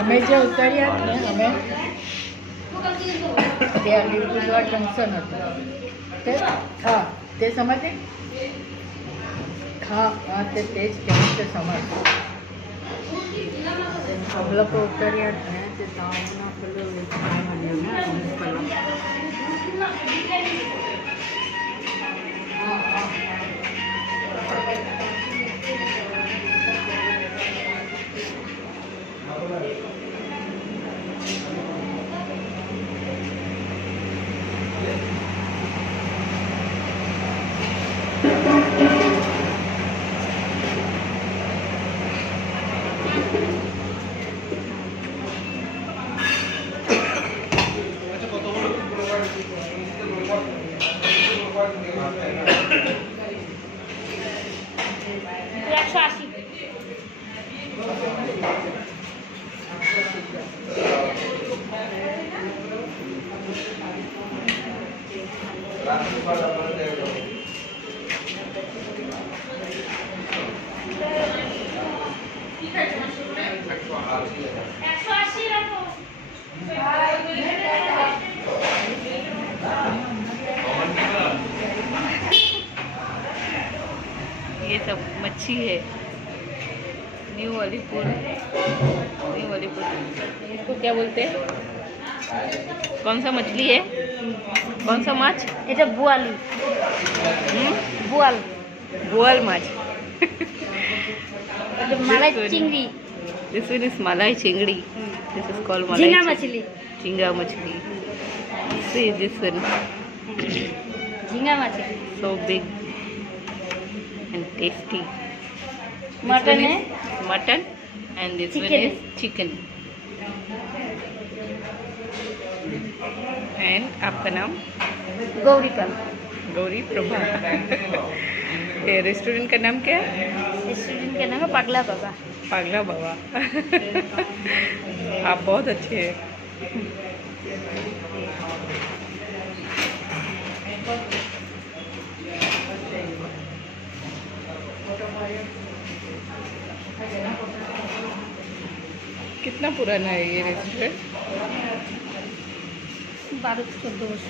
અમે જે ઉતર્યા ને અમે ત્યાં લીલપુરવા જંકશન હતું તે હા તે સમજે હા હા તે જ કેવું તે સમજ हम लोग को उतरिया है तो तावना पेलो खाना ने अमुक कलाक हां हां ये सब मच्छी है न्यू अलीपुर इसको क्या बोलते हैं कौन सा मछली है कौन सा माछ এটা বুয়ালি বুয়াল बोअल माछ এটা মালাই চিংড়ি This one is malai chingdi. This is called malai झींगा मछली Chinga machli. See this one, झींगा मछली so big and tasty. Mutton है Mutton and this Chicken one is chicken. And आपका नाम गौरी पाल गौरी प्रभा. ये रेस्टोरेंट का नाम क्या है? रेस्टोरेंट का नाम है पगला बाबा पागला बाबा. आप बहुत अच्छे हैं. कितना पुराना है ये रेस्टोरेंट? 12-14 वर्ष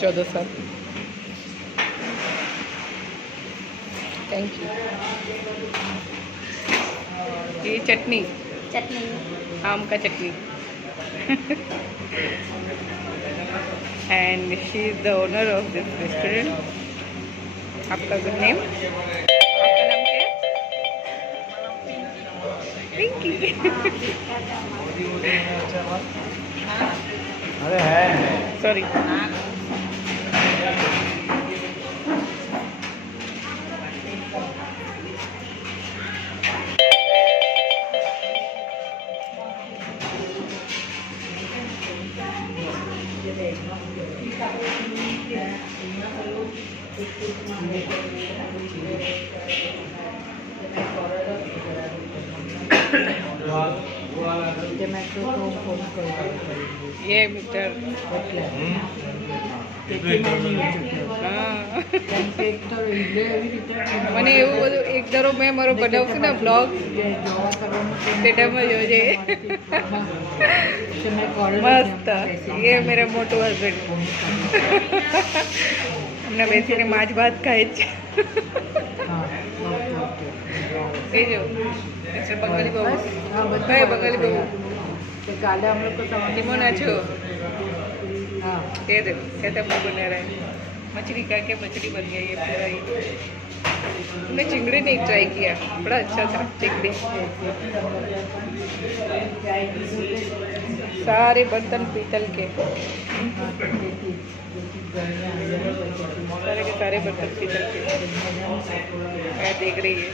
14 साल. Thank you. ये चटनी चटनी आम का चटनी. And she is the owner of this restaurant. आपका गुड नेम? आपका नाम क्या है? पिंकी. अरे है सॉरी. टमाटो को फोन करो ये मिस्टर મને એવું બધું એક ધારો મેં મારો બનાવશું ને બ્લોગ તે ટાઈમે જોજે. મસ્ત. ये मेरा મોટું હસબન્ડ અમને બેસીને માછ ભાત ખાય છે. એ જો બંગાળી બહુ કઈ બંગાળી બહુ काले हम लोग को समझ limón nacho. हाँ ये देखो कैसे मुँह बना रहा है. मछली का के मछली बन गई है पूरा ही. हमने चिंगड़ी नहीं ट्राई किया. बड़ा अच्छा था चिंगड़ी. सारे बर्तन पीतल के सारे के सारे बर्तन पीतल के. मैं देख रही है.